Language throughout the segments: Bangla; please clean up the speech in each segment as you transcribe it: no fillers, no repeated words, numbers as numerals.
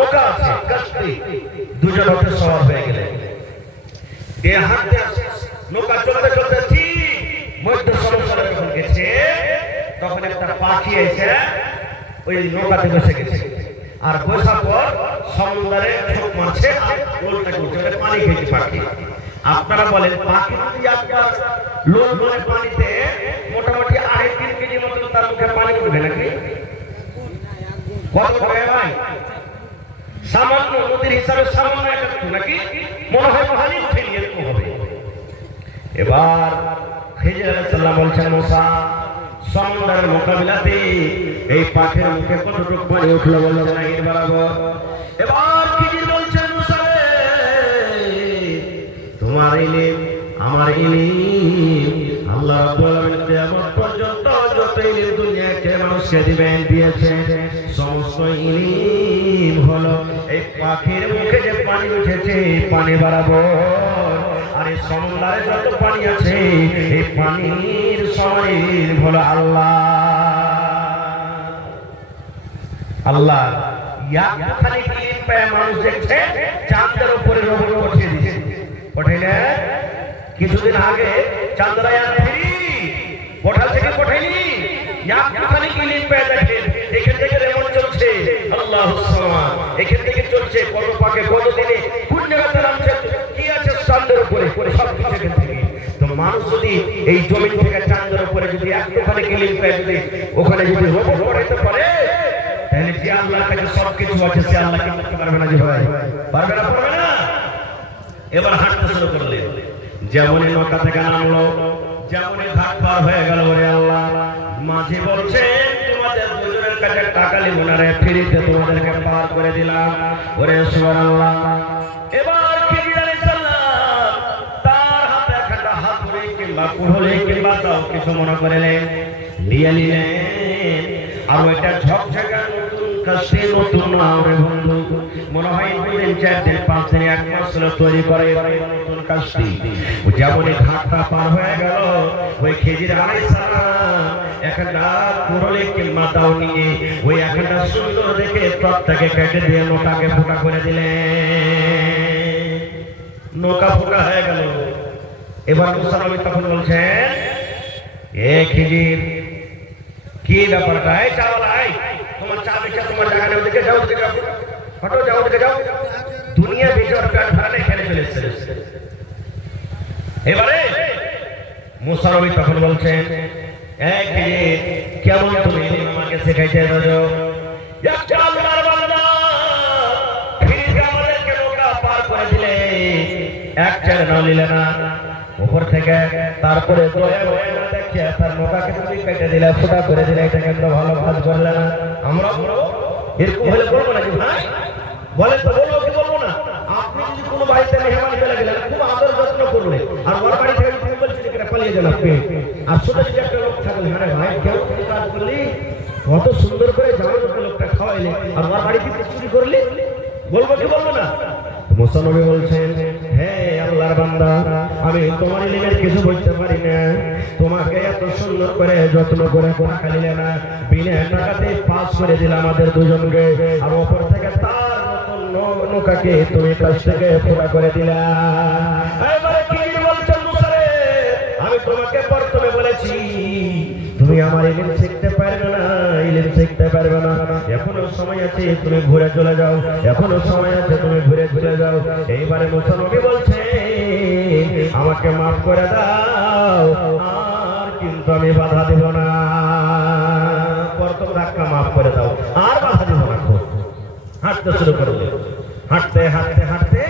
নৌকা আছে কাশতি, দুজন হতে সওয়ার হয়ে গেলেন। এ হাঁটতে নৌকা চলতে চলতে ঠিক মধ্য সমুদ্রে যখন গেছে, তখন একটা পাখি এসে ওই নৌকাতে বসে গেছে। আর বসার পর সমুদ্রে ছোট মারছে আর লোলটা করছে, পানি খেয়েছে পাখি। আপনারা বলেন পাখি যদি আপনার লোল মানে পানিতে মোটামুটি 3.5 কেজি মতো তার মুখে পানি উঠবে নাকি? কত হবে ভাই? সামান্য নদীর হিসাবে সামান্য একটা নাকি মনে হয় পানি উঠে নিয়ে এরকম হবে। এবার খিজির আলাইহিস সালাম বলছেন, মুসা সমুদ্রের মোকাবিলাতে এই পাখির মুখে কতটুকু পানি উঠলো বলছেন না এর বরাবর। এবার খিজির বলছেন, মুসা তোমার ইলম আমার ইলম আল্লাহ রাব্বুল আলামিন কিয়ামত পর্যন্ত যত ইলম দুনিয়াকে মানুষকে দিবেন দিয়েছে, সমস্ত ইলম হলো এই পাখির মুখে যে পানি উঠেছে পানি বরাবর। আর এই সমুদ্রে যত পানি আছে এই পানির সমান হলো আল্লাহ। আল্লাহ ইয়াখানে কি পায় মানুষ দেখছে চাঁদের উপরে রোবট পাঠিয়ে দিয়েছে। পাঠাইলে কিছুদিন আগে চন্দ্রয়ান 3 পাঠাল থেকে পাঠাইনি, ইয়াখানে কি পায় দেখেন। এখান থেকে রেমন চলছে আল্লাহুস সামাদ, এখান থেকে চলছে কত পাকে কত দিনে কোন জায়গাতে নামছে কি আছে চাঁদের উপরে সব কিছু এখান থেকে। তো মানুষ যদি এই জমিন থেকে চাঁদের উপরে যদি একটুখানি কিলিং পায়, যদি ওখানে যদি রোবট পাঠাইতে পারে, তাহলে যে আল্লাহর কাছে সবকিছু আছে সে আল্লাহ কি করতে পারবে না? জি ভাই পারবে না, পারবে না। এবার হাঁটতে শুরু করলেন, যেমনই নৌকা থেকে নামলো যেমনই ঘাট পার হয়ে গেল, ওরে আল্লাহ মাঝি বলছে তোমাদের দুজনের কাছে টাকা নিব না রে, ফ্রিতে তোমাদেরকে পার করে দিলাম। ওরে সুবহানাল্লাহ। এবার খিজির আলাইহিস সালাম তার হাতে একটা হাতুড়ি কিংবা কুড়ুলি কিংবা তাও কিছু মনে করলেন, নিয়ে নিলেন। আর ওইটা ঝকঝকা নতুন কাশতি, নতুন নাওরে বন্ধু মনে হয় 2 দিন 4 দিন 5 দিন 1 মাস হলো তৈরি করে নতুন কাশতি। যেমনই ঘাটটা পার হয়ে গেল, ওই খিজির আলাইহিস সালাম একটা কুড়ুলি কিংবা তাও নিয়ে ওই একটা সুন্দর দেখে তক্তাকে কেটে দিয়ে নৌকাকে ফুটা করে দিলেন। নৌকা ফুটা হয়ে গেল। এবার মুসা নবী তখন বলছেন, এ খিজির কি ব্যাপারটা? এই চাওয়ালাই তোমার চা বেচা তোমার জায়গা নেই, ওদিকে যাও, ওদিকে যাও, হটো যাও, ওদিকে যাও। দুনিয়া বেচার পেট ভরা এখানে চলে এসেছে। এবারে মুসা নবী তখন বলছেন, এই খিজির কেমন তুমি আমাকে শেখাইতে যাও? একটা আল্লাহর বান্দা খিজির আমাদেরকে নৌকা পার করে দিলে, এক ছেলে নাও নিলে না উপর থেকে, তারপরে দয়া হয়ে না দেখছে তার নৌকাকে তুমি কেটে দিলে, ফুটা করে দিলে, এটা কিন্তু ভালো কাজ করলে না। আমরা এরকম হলে বলবো নাকি ভাই? বলে তো বলবো কি বলবো না? আপনি যদি কোনো বাড়িতে মেহমান চলে গেলেন, খুব আদর যত্ন করলে, আর ওর বাড়ি থেকে তুমি বলছেন এখানে পালিয়ে যান আপনি, আর ছোটো যদি একটা লোক থাকলে, হ্যাঁ ভাই কেমন কাজ করলি, কত সুন্দর করে জামাই লোকটা খাওয়াইলে, আর ওর বাড়িতে চুরি করলি, বলবো কি বলবো না? মুসা নবী বলছেন, হে আল্লাহর বান্দা আমি তোমার ইলমের কিছু বুঝতে পারি না, তোমাকে এত সুন্দর করে যত্ন করে কোন খালিলে না, বিনা টাকাতে পাস করে দিলাম আমাদের দুজনকে, আর ওপর থেকে তার নতুন নৌকাকে তুমি কাছ থেকে পুরা করে দিলা। এবারে কি বলছেন মুসা রে, আমি তোমাকে প্রথমে বলেছি তুমি আমার ইলম শিখতে পারবে না, ইলম শিখতে পারবে না, এখনো সময় আছে তুমি ঘুরে চলে যাও, এখনো সময় আছে তুমি ঘুরে চলে যাও। এইবারে মুসা নবী বলছে, আমাকে মাফ করে দাও, আর কিন্তু আমি বাধা দেব না, প্রথম ধাক্কা মাফ করে দাও, আর বাধা দেব না। হাঁটতে শুরু করবে, হাঁটতে হাঁটতে হাঁটতে,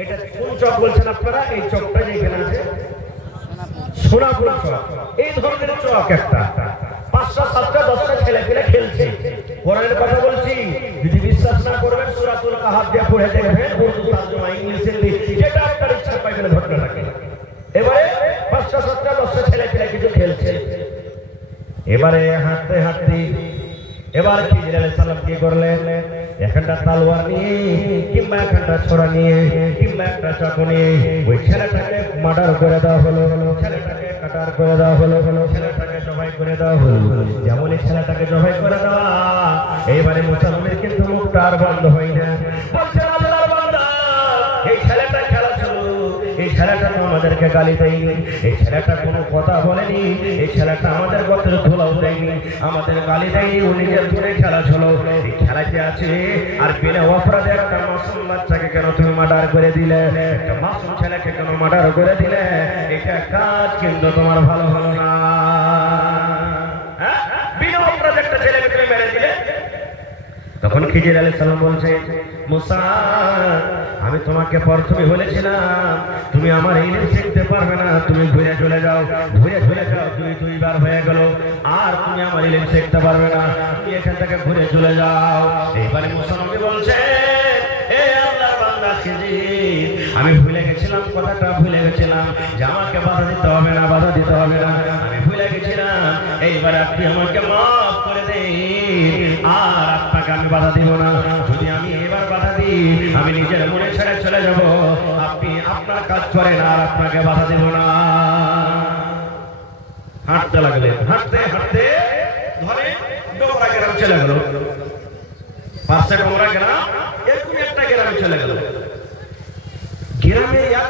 এটা কোন চক বলছেন আপনারা? এই চকটা যেখানে আছে সোনাপুর চক, এই ধরনের চক একটা, 5টা 7টা 10টা ছেলে পেলে খেলছে। কোরআনের কথা বলছি, যদি বিশ্বাস না করবেন সূরাতুল কাহাফ দিয়ে পড়ে দেখবেন, উর্দু তরজমা, ইংলিশ, হিন্দি, যেটা আপনার ইচ্ছা পাইবেন ঘটনাটাকে। এবারে 5টা 7টা 10টা ছেলে পেলে কিছু খেলছে। এবারে হাঁটতে হাঁটতে এবার খিজির আলাইহিস সালাম কি করলেন, একটা তলোয়ার নিয়ে কিংবা একটা ছোরা নিয়ে কিংবা একটা চাকু নিয়ে ওই ছেলেটাকে মার্ডার করে দেওয়া হলো, ছেলেটাকে কাটার করে দেওয়া হলো। ছেলেটাকে জবাই করে দেওয়া হলো। যেমন এই ছেলেটাকে জবাই করে দেওয়া, এইবারে মুসলমানের কিন্তু মুখটা আর বন্ধ হয় না। বলছে আল্লাহর বান্দা, এই ছেলেটা খেলা ছিল, এই ছেলেটা তো আমাদেরকে গালি দেয়নি, এই ছেলেটা কোনো কথা বলেনি, এই ছেলেটা আমাদের গোত্রের ধুলাও দেয়নি, আমাদের গালি দেয়নি, ও নিজের ধরে খেলা ছিল। এই খেলাতে আছে আর বিনা অপরাধে একটা মাসুম বাচ্চাকে কেন তুমি মার্ডার করে দিলে, একটা মাসুম ছেলেকে কেন মার্ডার করে দিলে? এটা কাজ কিন্তু তোমার ভালো হলো না। হ্যাঁ, বিনা অপরাধে একটা ছেলেকে তুমি মেরে দিলে। তখন খিজির আলাইহিস সালাম বলছে, মুসা, আমি তোমাকে প্রথমে বলেছিলাম তুমি আমার ইলম শিখতে পারবে না, তুমি ঘুরে চলে যাও, ঘুরে চলে যাও। দুইবার হয়ে গেল, আর তুমি আমার ইলম শিখতে পারবে না, তুমি এখান থেকে ঘুরে চলে যাও। এইবারে মুসা নবী বলছে, এ আল্লাহর বান্দা খিজির, আমি ভুলে গেছিলাম, কথাটা ভুলে গেছিলাম যে আমাকে বাধা দিতে হবে না, বাধা দিতে হবে না, আমি ভুলে গেছিলাম। এইবার আপনি আমাকে মাফ করে দিন, আর আপনাকে আমি বাধা দিব না। যদি আমি এবার বাধা দিই, আমি নিজের মনে ছেড়ে চলে যাব। আপনি আপনার কাজ করেন, আর আপনাকে বাধা দিব না। হাঁটতে লাগলেন, হাঁটতে হাঁটতে ধরে ডোমরা গ্রাম চলে গেল। পাশে ডোমরা গ্রাম, এরকম একটা গ্রামে চলে গেল। গ্রামে এক